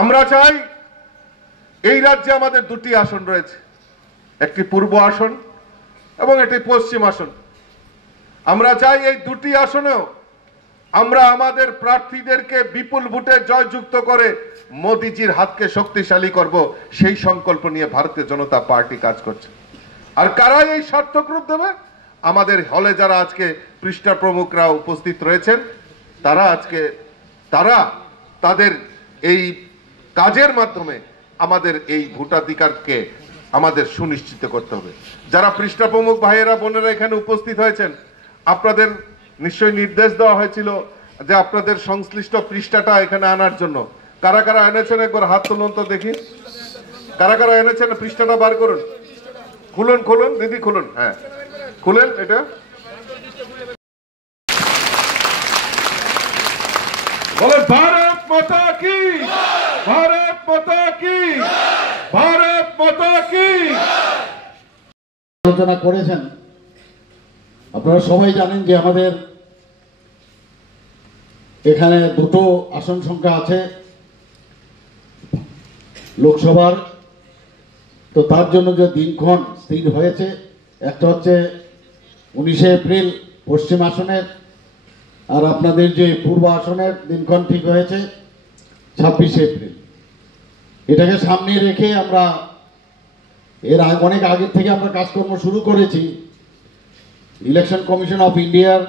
আমরা চাই এই রাজ্যে আমাদের দুটি আসন রয়েছে, একটি পূর্ব আসন এবং একটি পশ্চিম আসন। আমরা চাই এই দুটি আসনেও আমরা আমাদের প্রার্থীদেরকে বিপুল ভোটে জয়যুক্ত করে মোদিজির হাতকে শক্তিশালী করব, সেই সংকল্প নিয়ে ভারতীয় জনতা পার্টি কাজ করছে। আর কারা এই সার্থক রূপ দেবে? আমাদের হলে যারা আজকে পৃষ্ঠা প্রমুখরা উপস্থিত রয়েছেন, তারা তাদের এই কাজের মাধ্যমে আমাদের এই ভোটাধিকারকে আমাদের সুনিশ্চিত করতে হবে। যারা পৃষ্ঠা প্রমুখ ভাইয়েরা বোনেরা এখানে উপস্থিত হয়েছেন, আপনাদের নিশ্চয়ই নির্দেশ দেওয়া হয়েছিল যে আপনাদের সংশ্লিষ্ট পৃষ্ঠাটা এখানে আনার জন্য। কারা কারা এনেছেন একবার হাত তুলুন তো দেখি। কারা কারা এনেছেন? পৃষ্ঠাটা বার করুন, খুলুন খুলুন দিদি খুলুন, হ্যাঁ খুলেন এটা। বলে ভারত মাতা কি, ভারত মাতা কি, ভারত মাতা কি। আলোচনা করেছেন। আপনারা সবাই জানেন যে আমাদের এখানে দুটো আসন সংখ্যা আছে লোকসভার, তো তার জন্য যে দিনক্ষণ স্থির হয়েছে, একটা হচ্ছে 19শে এপ্রিল পশ্চিম আসনের, আর আপনাদের যে পূর্ব আসনের দিনক্ষণ ঠিক হয়েছে 26শে এপ্রিল। এটাকে সামনে রেখে আমরা অনেক আগের থেকে আমরা কাজকর্ম শুরু করেছি। ইলেকশন কমিশন অফ ইন্ডিয়ার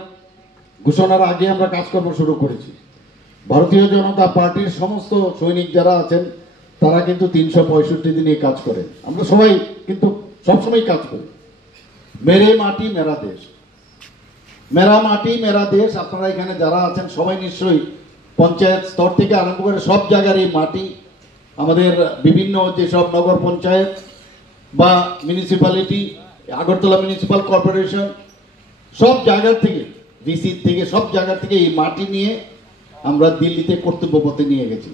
ঘোষণার আগে আমরা কাজকর্ম শুরু করেছি। ভারতীয় জনতা পার্টির সমস্ত সৈনিক যারা আছেন তারা কিন্তু 365 দিন এই কাজ করেন। আমরা সবাই কিন্তু সবসময় কাজ করি। মেরে মাটি মেরা দেশ, মেরা মাটি মেরা দেশ। আপনারা এখানে যারা আছেন সবাই নিশ্চয়ই পঞ্চায়েত স্তর থেকে আরম্ভ করে সব জায়গার এই মাটি, আমাদের বিভিন্ন যেসব নগর পঞ্চায়েত বা মিউনিসিপ্যালিটি, আগরতলা মিউনিসিপ্যাল কর্পোরেশন, সব জায়গার থেকে, ডিসি থেকে, সব জায়গা থেকে এই মাটি নিয়ে আমরা দিল্লিতে কর্তব্য পথে নিয়ে গেছি।